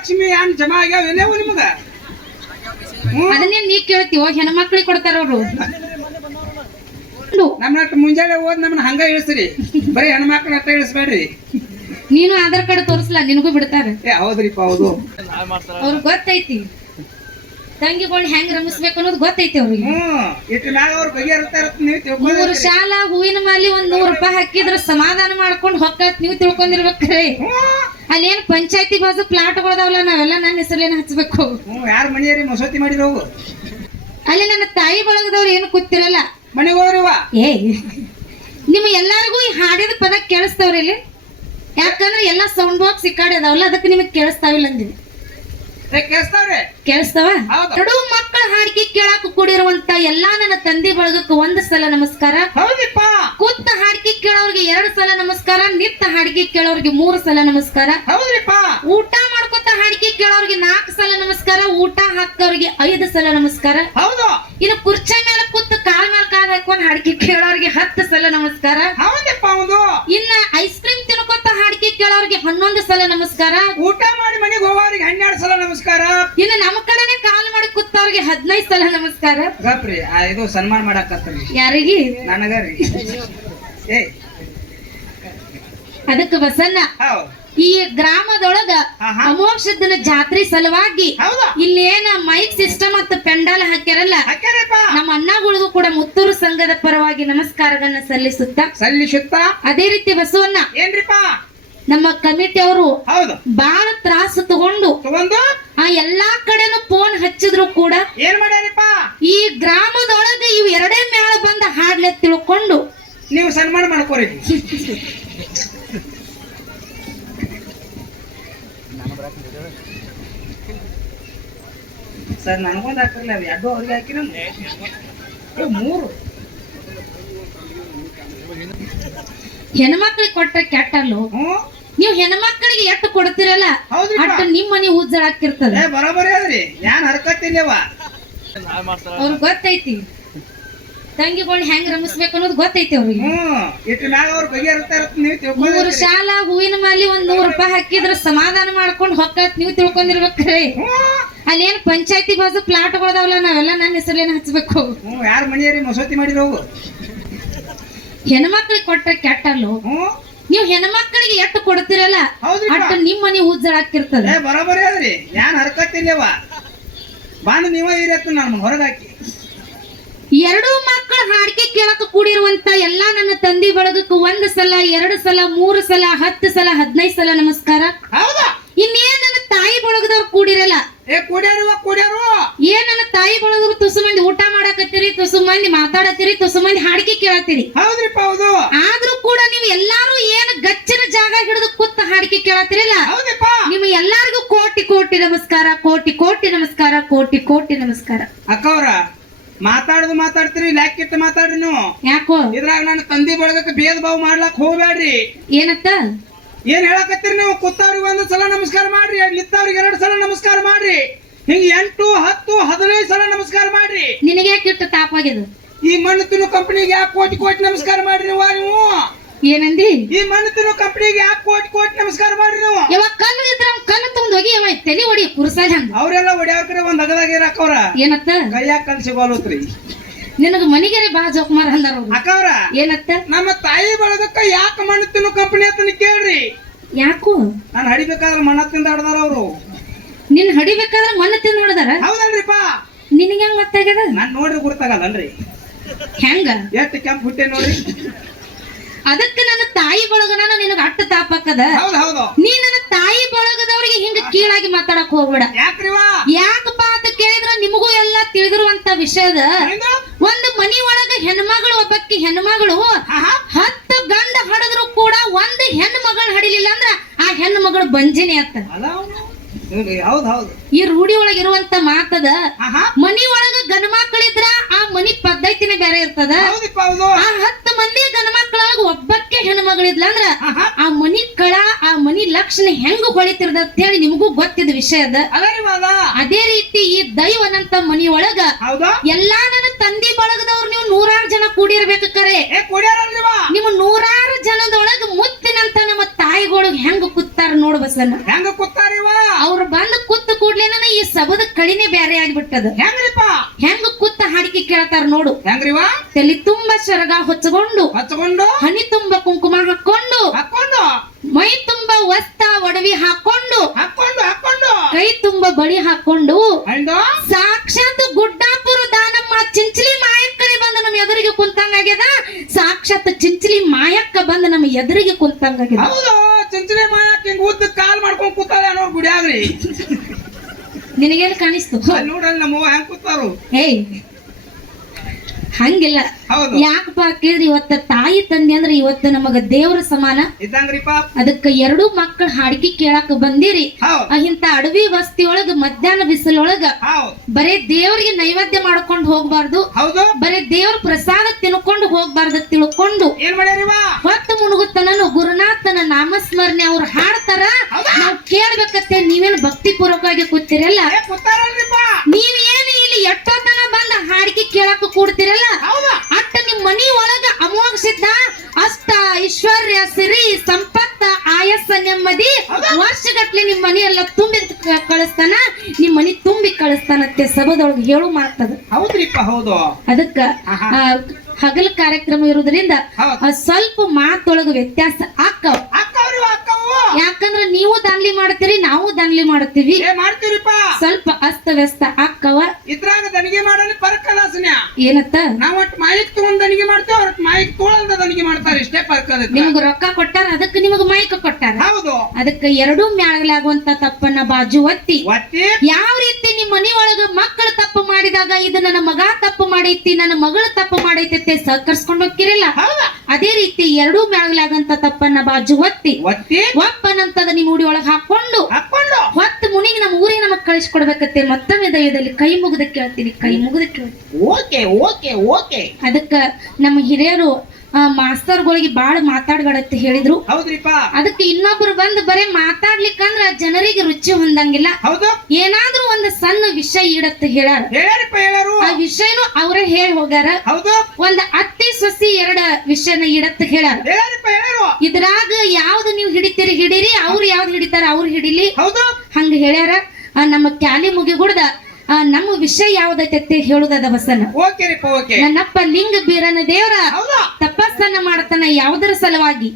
ವರಲಕ್ಷ್ಮಿ ಏನ್ ಜಮಾ ಆಗ್ಯಾವ ನಿಮಗ? ಅದನ್ನೇ ನೀ ಕೇಳ್ತೀವ ಹೆಣ್ಮಕ್ಳಿಗೆ ಕೊಡ್ತಾರ ಅವ್ರು. ನಮ್ಮ ನಟ್ ಮುಂಜಾನೆ ಹೋದ್ ನಮ್ಮನ್ನ ಹಂಗ ಇಳಿಸ್ರಿ. ಬರೀ ಹೆಣ್ಮಕ್ಳ ಹತ್ರ ಇಳಿಸ್ಬೇಡ್ರಿ. ನೀನು ಆಧಾರ್ ಕಾರ್ಡ್ ತೋರಿಸ್ಲ ನಿನಗೂ ಬಿಡ್ತಾರೆ. ಏ ಹೌದ್ರಿಪ್ಪ ಹೌದು. ಅವ್ರಿಗೆ ಗೊತ್ತೈತಿ. ತಂಗಿಗಳು ಹೆಂಗ್ ರಮಿಸ್ಬೇಕು ಅನ್ನೋದು ಗೊತ್ತೈತಿ ಅವ್ರಿಗೆ. ಹ್ಮ್ ಇರತ್ತ ನೀವು ಮೂರು ಶಾಲ ಹೂವಿನ ಮಾಲಿ ಒಂದ್ ನೂರ್ ರೂಪಾಯಿ ಹಾಕಿದ್ರ ಸಮಾಧಾನ ಮಾಡ್ಕೊಂಡು ಹೊಕ್ಕತ್ ನೀವು ತಿಳ್ಕೊಂಡಿರ್ಬೇಕ್ರಿ. ಅಲ್ಲೇನ್ ಪಂಚಾಯತಿ ಬಾಜು ಪ್ಲಾಟ್ಗಳದಾವಲ್ಲ ನಾವೆಲ್ಲ ನನ್ನ ಹೆಸರೇನ ಹಚ್ಬೇಕು. ಹ್ಮ್ ಯಾರ ಮನೆಯವ್ರಿ ಮಸೂತಿ ಮಾಡಿರೋವು ಅಲ್ಲಿ ನನ್ನ ತಾಯಿ ಬಳಗದವ್ರು ಏನು ಕೂತಿರಲ್ಲ. ಮನೆಗೆ ಹೋಗ್ರಿವ ಏ ನಿಮ್ಮ ಎಲ್ಲಾರ್ಗೂ ಈ ಹಾಡಿದ ಪದ ಕೇಳಿಸ್ತಾವ್ರಿ ಇಲ್ಲಿ? ಯಾಕಂದ್ರೆ ಎಲ್ಲಾ ಸೌಂಡ್ ಬಾಕ್ಸ್ ಈ ಕಡೆ ಅದಾವಲ್ಲ ಅದಕ್ಕೆ ನಿಮಗೆ ಕೇಳಿಸ್ತಾವಿಲ್ಲ ಅಂದಿವಿ ಕೇಳಿಸ್ತಾವ. ಕಡು ಮಕ್ಕಳ ಹಾಡಿಕೆ ಕೇಳಾಕ ಕೂಡಿರುವಂತ ಎಲ್ಲಾ ನನ್ನ ತಂದೆ ಬಳಗಕ್ಕೆ ಒಂದ್ ಸಲ ನಮಸ್ಕಾರ. ಕೂತ ಹಾಡಿಕೆ ಕೇಳೋರ್ಗೆ ಎರಡ್ ಸಲ ನಮಸ್ಕಾರ ನಿತ್ತ ಹಾಡಿಕೆ ಕೇಳೋರ್ಗೆ ಮೂರು ಸಲ ನಮಸ್ಕಾರ. ಊಟ ಮಾಡ್ಕೊತ ಹಾಡಿಕೆ ಕೇಳೋರ್ಗೆ ನಾಲ್ಕು ಸಲ ನಮಸ್ಕಾರ ಊಟ ಹಾಕೋರ್ಗೆ ಐದು ಸಲ ನಮಸ್ಕಾರ. ಹೌದು. ಇನ್ನು ಕುರ್ಚಿ ಮೇಲೆ ಕೂತ್ ಕಾಲ್ ಮೇಲೆ ಕಾಲ್ ಹಾಕೊಂಡ್ ಹಾಡಿಕೆ ಕೇಳೋರ್ಗೆ ಹತ್ತು ಸಲ ನಮಸ್ಕಾರ. ಇನ್ನ ಐಸ್ ಕ್ರೀಮ್ ತಿನ್ಕೊತ ಹಾಡಿಕೆ ಕೇಳೋರ್ಗೆ ಹನ್ನೊಂದು ಸಲ ನಮಸ್ಕಾರ. ಊಟ ಮಾಡಿ ಮನೆಗೆ ಹೋಗೋರಿಗೆ ಹನ್ನೆರಡು ಸಲ ನಮಸ್ಕಾರ. ಇನ್ನು ನಮ್ಮ ಕಡೆನೆ ಕಾಲ್ ಮಾಡಿ ಕೂತವ್ರಿಗೆ ಹದಿನೈದು ಸಲ ನಮಸ್ಕಾರ. ಗಪ್ರಿ ಆ ಇದು ಸನ್ಮಾನ ಮಾಡಾಕ ಯಾರಿಗೆ? ನನಗ ರೀ ಏ ಅದಕ್ಕೆ ಬಸನ್ನ ಹೌದ್. ಈ ಗ್ರಾಮದೊಳಗ ಆಹಾ. ಅಮೋಕ್ಷದನ ಜಾತ್ರೆ ಸಲುವಾಗಿ ಹೌದಾ. ಇಲ್ಲಿ ಏನ ಮೈಕ್ ಸಿಸ್ಟಮ್ ಅಂತ ಪೆಂಡಾಲ ಹಾಕ್ಯಾರಲ್ಲ? ಹಾಕ್ಯಾರಪ್ಪ. ನಮ್ಮ ಅಣ್ಣಗಳಿಗೂ ಕೂಡ ಮುತ್ತೂರು ಸಂಘದ ಪರವಾಗಿ ನಮಸ್ಕಾರಗಳನ್ನ ಸಲ್ಲಿಸುತ್ತಾ? ಸಲ್ಲಿಸುತ್ತಾ? ಅದೇ ರೀತಿ ಬಸವಣ್ಣ ಏನ್ರಿಪ್ಪ? ನಮ್ಮ ಕಮಿಟಿ ಅವರು ಹೌದು. ಬಹಳ ತ್ರಾಸ ತಗೊಂಡು ತಗೊಂಡು? ಆ ಎಲ್ಲಾ ಕಡೆನೂ ಫೋನ್ ಹಚ್ಚಿದ್ರು ಕೂಡ ಏನ್ ಮಾಡ್ಯಾರಪ್ಪ? ಈ ಗ್ರಾಮದೊಳಗೆ ಇವ್ ಎರಡೇ ಮೇಳ ಬಂದ ಹಾಡ್ಲೆ ತಿಳ್ಕೊಂಡು ನೀವು ಸನ್ಮಾನ ಮಾಡ್ಕೋರಿ. ಸರ್ ನನಗೊಂದು ಹಾಕಿರಲಿಲ್ಲ ಅವು ಎರಡು ಅವ್ರಿಗೆ ಹಾಕಿರ ಮೂರು. ಹೆಣ್ಮಕ್ಳಿಗೆ ಕೊಟ್ಟ ಕೆಟ್ಟಲ್ಲು. ನೀವು ಹೆಣ್ಮಕ್ಳಿಗೆ ಎಷ್ಟು ಕೊಡ್ತಿರಲ್ಲ. ಅಟ್ಟು ನಿಮ್ಮ ಮನೆ ಉಜ್ಜಳ ಹಾಕಿರ್ತದೆ. ಬರೋಬರಿ ಅದ್ರಿ. ಯಾನ್ ಹರ್ಕತ್ತಿಲ್ಲವ ಅವ್ರಿಗೆ ಗೊತ್ತೈತಿ. ತಂಗಿಗಳು ಹೆಂಗ್ ರಮಿಸ್ಬೇಕು ಅನ್ನೋದು ಗೊತ್ತೈತಿ ಅವ್ರಿಗೆ. ಮೂರು ಶಾಲ ಹೂವಿನ ಮಾಲಿ ಒಂದ್ ನೂರ್ ರೂಪಾಯಿ ಹಾಕಿದ್ರ ಸಮಾಧಾನ ಮಾಡ್ಕೊಂಡು ಹೊಕ್ಕತ್ ನೀವು ತಿಳ್ಕೊಂಡಿರ್ಬೇಕ್ರಿ. ಅಲ್ಲೇನ್ ಪಂಚಾಯತಿ ಬಾಜು ಪ್ಲಾಟ್ಗಳದಾವಲ್ಲ ನಾವೆಲ್ಲ ನನ್ನ ಹೆಸರೇನ ಹಚ್ಬೇಕು. ಯಾರ ಮನೆಯರಿ ಮಸೂತಿ ಮಾಡಿರೋ ಹೆಣ್ಮಕ್ಳಿಗೆ ಕೊಟ್ಟ ಕೆಟ್ಟಲ್ಲು. ನೀವು ಹೆಣ್ಮಕ್ಳಿಗೆ ಎಷ್ಟು ಕೊಡ್ತಿರಲ್ಲ. ಅಟ್ಟು ನಿಮ್ಮ ಮನೆ ಉಜ್ಜಳಾಕಿರ್ತದ ಹಾಕಿರ್ತದೆ ಬರೋಬರಿ ಅದ್ರಿ. ಯಾನ್ ಹರ್ಕತ್ತಿಲ್ಲವ ಬಂದು ನೀವ ಇರತ್ತ ನಾನು ಹೊರಗಾಕಿ. ಎರಡು ಮಕ್ಕಳು ಹಾಡಿಕೆ ಕೇಳಕ ಕೂಡಿರುವಂತ ಎಲ್ಲಾ ನನ್ನ ತಂದೆ ಬಳಗಕ್ಕೆ ಒಂದ್ ಸಲ ಎರಡು ಸಲ ಮೂರು ಸಲ ಹತ್ತು ಸಲ ಹದಿನೈದು ಸಲ ನಮಸ್ಕಾರ. ಹೌದಾ? ಇನ್ನೇನ್ ನನ್ನ ತಾಯಿ ಬಳಗದವ್ರು ಕೂಡಿರಲ್ಲ? ಏ ಕುಡಿಯಾರು ಏನ್ ನನ್ನ ತಾಯಿ ಬಳಗರು ತುಸು ಮಂದಿ ಊಟ ಮಾಡಾಕತ್ತೀರಿ ತುಸು ಮಂದಿ ಮಾತಾಡತ್ತೀರಿ ತುಸು ಮಂದಿ ಹಾಡಿಕೆ ಕೇಳತ್ತೀರಿ? ಹೌದ್ರಿಪ್ಪ ಹೌದು. ಆದ್ರೂ ಕೂಡ ನೀವು ಎಲ್ಲಾರು ಏನ್ ಗಚ್ಚಿನ ಜಾಗ ಹಿಡಿದು ಕುತ್ತ ಹಾಡಿಕೆ ಕೇಳತ್ತೀರಲ್ಲ? ಹೌದಪ್ಪ. ನಿಮ್ಮ ಎಲ್ಲಾರಿಗೂ ಕೋಟಿ ಕೋಟಿ ನಮಸ್ಕಾರ ಕೋಟಿ ಕೋಟಿ ನಮಸ್ಕಾರ ಕೋಟಿ ಕೋಟಿ ನಮಸ್ಕಾರ. ಅಕ್ಕವ್ರ ಮಾತಾಡುದು ಮಾತಾಡ್ತೀರಿ ಲ್ಯಾಕಿಟ್ಟು ಮಾತಾಡ್ರಿ ನೀವು. ಯಾಕೋ? ಇದ್ರಾಗ ನನ್ನ ತಂದೆ ಬಳಗಕ್ಕೆ ಭೇದ ಭಾವ ಮಾಡ್ಲಾಕ್ ಹೋಗ್ಬೇಡ್ರಿ ಏನತ್ತ? ಏನ್ ಹೇಳಕತ್ತೀರಿ ನೀವು? ಕುತ್ತವ್ರಿಗೆ ಒಂದು ಸಲ ನಮಸ್ಕಾರ ಮಾಡ್ರಿ ನಿತ್ತವ್ರಿಗೆ ಎರಡು ಸಲ ನಮಸ್ಕಾರ ಮಾಡ್ರಿ. ಹಿಂಗ ಎಂಟು ಹತ್ತು ಹದಿನೈದು ಸಲ ನಮಸ್ಕಾರ ಮಾಡ್ರಿ. ನಿನಗೆ ಯಾಕೆ ಇಟ್ಟು ತಾಪಾಗ್ಯದ ಈ ಮಣ್ಣು ತಿನ್ನು ಕಂಪನಿಗೆ ಯಾಕೆ ಕೋಟಿ ಕೋಟಿ ನಮಸ್ಕಾರ ಮಾಡ್ರಿ ನೀವು? ಏನಂದಿ? ಈ ಮನತನ ಕಂಪ್ನಿಗೆ ಯಾಕೆ ಕೋಟಿ ಕೋಟಿ ನಮಸ್ಕಾರ ಮಾಡ್ರಿ ನಾವು? ಯಾವಾಗ ಕಣ್ಣು ಇದ್ರ ಕಣ್ಣು ತುಂಬ ಹೋಗಿ ಅವ ತಲೆ ಹೊಡಿ ಕುರ್ಸಾಲ ಹಂಗ. ಅವರೆಲ್ಲ ಹೊಡ್ಯಾಕ್ರೆ ಒಂದ್ ಅಗದಾಗ ಇರಕ್ಕವ್ರ ಏನತ್ತ? ಕೈಯಾಗ ಕಲ್ ಸಿಗೋಲತ್ರಿ ನಿನಗ ಮನಿಗೆರೆ ಬಾ ಜೋಕುಮಾರ್ ಅಂದಾರ ಅಕ್ಕವ್ರ ಏನತ್ತ? ನಮ್ಮ ತಾಯಿ ಬಳದಕ್ಕ ಯಾಕೆ ಮಣ್ಣು ತಿನ್ನು ಕಂಪನಿ ಅಂತ ಕೇಳ್ರಿ. ಯಾಕೋ? ನಾನು ಹಡಿಬೇಕಾದ್ರೆ ಮಣ್ಣ ತಿಂದ ಹಡ್ದಾರ ಅವರು. ನಿನ್ ಹಡಿಬೇಕಾದ್ರೆ ಮಣ್ಣ ತಿಂದ ನೋಡದಾರ ಹೌದಲ್ರಿಪ್ಪ. ನಿನಗೆ ಹೆಂಗ್ ಗೊತ್ತಾಗ್ಯದ? ನಾನು ನೋಡ್ರಿ ಗುರ್ತಾಗಲ್ಲನ್ರಿ. ಹೆಂಗ? ಎಷ್ಟು ಕೆಂಪ್ ಹುಟ್ಟೆ ನೋಡ್ರಿ. ಅದಕ್ಕೆ ನನ್ನ ತಾಯಿ ಬಳಗನ ನಿನಗ ಅಟ್ಟ ತಾಪಕ್ಕದ ನೀ ನನ್ನ ತಾಯಿ ಬಳಗದವ್ರಿಗೆ ಹಿಂಗ ಕೀಳಾಗಿ ಮಾತಾಡಕ್ ಹೋಗ್ಬೇಡ. ಯಾಕಪ್ಪ ಅಂತ ಕೇಳಿದ್ರ ನಿಮಗೂ ಎಲ್ಲ ತಿಳಿದಿರುವಂತ ವಿಷಯದ? ಒಂದು ಮನಿ ಒಳಗ ಹೆಣ್ಮಗಳು ಒಬ್ಬಕ್ಕಿ ಹೆಣ್ಮಗಳು. ಹತ್ತು ಗಂಡ ಹಡದ್ರು ಕೂಡ ಒಂದು ಹೆಣ್ಣು ಮಗಳು ಹಡಿಲಿಲ್ಲ ಅಂದ್ರ ಆ ಹೆಣ್ಮಗಳು ಬಂಜಿನಿ ಅತ್ತ. ಹೌದು, ಹೌದ್ ಹೌದು. ಈ ರೂಢಿ ಒಳಗ ಇರುವಂತ ಮಾತದ ಮನಿ ಒಳಗ ಗಂಡ ಮಕ್ಕಳಿದ್ರ ಆ ಮನಿ ಪದ್ಧತಿನೇ ಬೇರೆ ಇರ್ತದ. ಆ ಹತ್ತು ಮಂದಿ ಗಂಡ ಮಕ್ಕಳೊಳಗ ಒಬ್ಬಕ್ಕೆ ಹೆಣ್ಣು ಮಗಳಿದ್ಲ ಅಂದ್ರ ಆ ಮನಿ ಕಳ ಆ ಮನಿ ಲಕ್ಷಣ ಹೆಂಗ್ ಹೊಳಿತಿರ್ದ ಅಂತ ಹೇಳಿ ನಿಮಗೂ ಗೊತ್ತಿದ ವಿಷಯ ಅದ. ಅದೇ ರೀತಿ ಈ ದೈವನಂತ ಮನಿ ಒಳಗ ಎಲ್ಲಾ ನನ್ನ ತಂದಿ ಬಳಗದವ್ರು ನೀವು ನೂರಾರು ಜನ ಕೂಡಿರ್ಬೇಕು ಕರೆ. ನಿಮ್ಮ ನೂರಾರು ಜನದೊಳಗ ಮುತ್ತಿನಂತ ನಮ್ಮ ತಾಯಿಗಳಿಗೆ ಹೆಂಗ ಕೂತಾರ ನೋಡ್ ಬಸನ್ನ ಹೆಂಗ ಕೂತಾರಿವ ಅವ್ರು ಬಂದ್ ಕೂತ್ ಕೂಡ್ಲೇನ ಈ ಸಬದ ಕಳಿನೇ ಬ್ಯಾರೆ ಆಗ್ಬಿಟ್ಟದ. ಹೆಂಗ್ರಿಪ್ಪ? ಹೆಂಗ ಕೂತ ಹಾಡಿಕೆ ಕೇಳ್ತಾರ ನೋಡು. ಹೆಂಗ್ರಿವ ತಲೆ ತುಂಬಾ ಶರಗ ಹೊಚ್ಚಗೊಂಡು ಹಚ್ಕೊಂಡು? ಹನಿ ತುಂಬಾ ಕುಂಕುಮ ಹಾಕೊಂಡು ಹಾಕೊಂಡು ಮೈ ತುಂಬಾ ವಸ್ತ ಒಡವಿ ಹಾಕೊಂಡು ಹಾಕೊಂಡು ಹಾಕೊಂಡು ಕೈ ತುಂಬಾ ಬಳಿ ಹಾಕೊಂಡು ಸಾಕ್ಷಾತ್ ಗುಡ್ಡಾಪುರ ದಾನಮ್ಮ ಚಿಂಚಲಿ ಮಾಯಕ್ಕಳಿ ಬಂದು ನಮ್ಮ ಎದುರಿಗೆ ಕುಂತಂಗಾಗ್ಯದ ಸಾಕ್ಷಾತ್ ಚಿಂಚಲಿ ಮಾಯಕ್ಕ ಬಂದು ನಮ್ಮ ಎದುರಿಗೆ ಕುಂತಂಗಾಗ್ಯದ ಹೌದು ಚಿಂಚಲಿ ಮಾಯಕ್ಕ ಹಿಂಗ್ ಉದ್ದ ಕಾಲ್ ಮಾಡ್ಕೊಂಡು ಕೂತಾಳೆ ಅನ್ನೋ ಗುಡಿಯಾಗ್ರಿ ನಿನಗೆಲ್ಲ ಕಾಣಿಸ್ತು? ನೋಡಲ್ಲ ನಮ್ಮ ಹೆಂಗ್ ಕೂತಾರು ಏಯ್ ಹಂಗಿಲ್ಲ. ಯಾಕಪ್ಪ ಕೇಳಿದ್ರೆ ಇವತ್ತ ತಾಯಿ ತಂದೆ ಅಂದ್ರೆ ಇವತ್ತ ನಮಗ ದೇವ್ರ ಸಮಾನ? ಅದಕ್ಕ ಎರಡು ಮಕ್ಕಳ ಹಾಡಿಕೆ ಕೇಳಾಕ ಬಂದಿರಿ. ಇಂತ ಅಡವಿ ವಸ್ತಿಯೊಳಗ ಮಧ್ಯಾಹ್ನ ಬಿಸಿಲೊಳಗ ಬರೇ ದೇವ್ರಿಗೆ ನೈವೇದ್ಯ ಮಾಡ್ಕೊಂಡು ಹೋಗ್ಬಾರ್ದು. ಹೌದು. ಬರೇ ದೇವ್ರ ಪ್ರಸಾದ ತಿನ್ಕೊಂಡು ಹೋಗ್ಬಾರ್ದು ತಿಳ್ಕೊಂಡು ಹೊತ್ತು ಮುಣುಗುತ್ತನನು ಗುರುನಾಥನ ನಾಮಸ್ಮರಣೆ ಅವ್ರು ಹಾಡ್ತಾರ? ನಾವ್ ಕೇಳ್ಬೇಕತ್ತೆ ನೀವೇನು ಭಕ್ತಿ ಪೂರ್ವಕವಾಗಿ ಕೂತಿರಲ್ಲ ಮನಿ ಎಲ್ಲ ತುಂಬಿ ಕಳಿಸ್ತಾನ ನಿಮ್ ಮನಿ ತುಂಬಿ ಕಳಿಸ್ತಾನತ್ತೆ ಸಭದೊಳಗ ಹೇಳು ಮಾತದ. ಹೌದ್ರಿಪ್ಪ ಹೌದು. ಅದಕ್ಕ ಹಗಲ್ ಕಾರ್ಯಕ್ರಮ ಇರೋದ್ರಿಂದ ಆ, ಸ್ವಲ್ಪ ಮಾತೊಳಗ ವ್ಯತ್ಯಾಸ ಆಕ್ಕವ ಅಕ್ಕವು ಯಾಕಂದ್ರ ನೀವು ದಾನ್ಲಿ ಮಾಡ್ತೀರಿ ನಾವು ದಾನ್ಲಿ ಮಾಡ್ತೀವಿ ಮಾಡ್ತೀರಿಪ್ಪ. ಸ್ವಲ್ಪ ಅಸ್ತವ್ಯಸ್ತ ಆಕ್ಕವ ಇದ್ರಾಗ ದನಿಗೆ ಮಾಡಲಿ ಪರಕಲಾಸನ್ಯ. ಏನತ್ತ? ನಾವ್ ಒಟ್ಟು ಮಾಯಿಕ್ ತಗೊಂಡ್ ತೊಗೊಳದ ದನಿಗೆ ಮಾಡ್ತಾರೆ ಇಷ್ಟೇ ಪರ್ಕದ ನಿಮಗ ರೊಕ್ಕ ಕೊಟ್ಟಾರ ಅದಕ್ಕೆ ನಿಮಗ ಮೈಕ ಕೊಟ್ಟಾರ? ಹೌದು. ಅದಕ್ಕೆ ಎರಡೂ ಮ್ಯಾಳಗಳಾಗುವಂತ ತಪ್ಪನ್ನ ಬಾಜು ಒತ್ತಿ. ಒತ್ತಿ. ಯಾವ ರೀತಿ ನಿಮ್ಮ ಮನಿ ಒಳಗ ಮಕ್ಕಳು ತಪ್ಪು ಮಾಡಿದಾಗ ಇದು ನನ್ನ ಮಗ ತಪ್ಪು ಮಾಡೈತಿ ನನ್ನ ಮಗಳು ತಪ್ಪು ಮಾಡೈತಿ ಸಹಕರಿಸ್ಕೊಂಡು ಹೋಗ್ತಿರಲ್ಲ? ಹೌದಾ. ಅದೇ ರೀತಿ ಎರಡೂ ಮ್ಯಾಳಗಳಾಗಂತ ತಪ್ಪನ್ನ ಬಾಜು ಒತ್ತಿ. ಒತ್ತಿ. ಒಪ್ಪನಂತದ ನಿಮ್ಮ ಉಡಿ ಒಳಗ ಹಾಕೊಂಡು. ಹಾಕೊಂಡು. ಮುನಿಗೆ ನಮ್ಮ ಊರಿಗೆ ನಮಗ್ ಕಳಿಸ್ಕೊಡ್ಬೇಕತ್ತೆ ಮತ್ತೊಮ್ಮೆ ದಯದಲ್ಲಿ ಕೈ ಮುಗಿದ ಕೇಳ್ತೀನಿ ಕೈ ಮುಗಿದ ಕೇಳ್ತೀನಿ. Okay okay okay. ಅದಕ್ಕ ನಮ್ಮ ಹಿರಿಯರು ಮಾಸ್ತರ್ಗಳಿಗೆ ಬಾಳ ಮಾತಾಡ್ಬೇಡತ್ತೆ ಹೇಳಿದ್ರು. ಹೌದ್ರಿಪ್ಪ. ಅದಕ್ಕೆ ಇನ್ನೊಬ್ರು ಬಂದು ಬರೇ ಮಾತಾಡ್ಲಿಕ್ಕಂದ್ರ ಜನರಿಗೆ ರುಚಿ ಹೊಂದಂಗಿಲ್ಲ. ಹೌದು. ಏನಾದ್ರೂ ಒಂದು ಸಣ್ಣ ವಿಷಯ ಇಡತ್ತೆ ಹೇಳ್ಯಾರು. ಆ ವಿಷಯನು ಅವರೇ ಹೇಳಿ ಹೋಗ್ಯಾರ. ಒಂದ್ ಅತ್ತಿ ಸೊಸಿ ಎರಡ ವಿಷಯನ ಇಡತ್ತ ಹೇಳ್ಯಾರು. ಇದ್ರಾಗ ಯಾವ್ದು ನೀವು ಹಿಡಿತೀರಿ ಹಿಡೀರಿ ಅವ್ರು ಯಾವ್ದು ಹಿಡಿತಾರ ಅವ್ರು ಹಿಡಿಲಿ. ಹೌದು. ಹಂಗ ಹೇಳ್ಯಾರ ನಮ್ಮ ಕ್ಯಾಲಿ ಮುಗಿಗುಡ್ದ ನಮ್ಮ ವಿಷಯ ಯಾವ್ದೈತೆ ಹೇಳುದದ ಓಕೆ ನನ್ನಪ್ಪ ಲಿಂಗ ಬೀರನ ದೇವರ ತಪಸ್ಸನ್ನ ಮಾಡ್ತಾನ ಯಾವುದರ ಸಲುವಾಗಿ.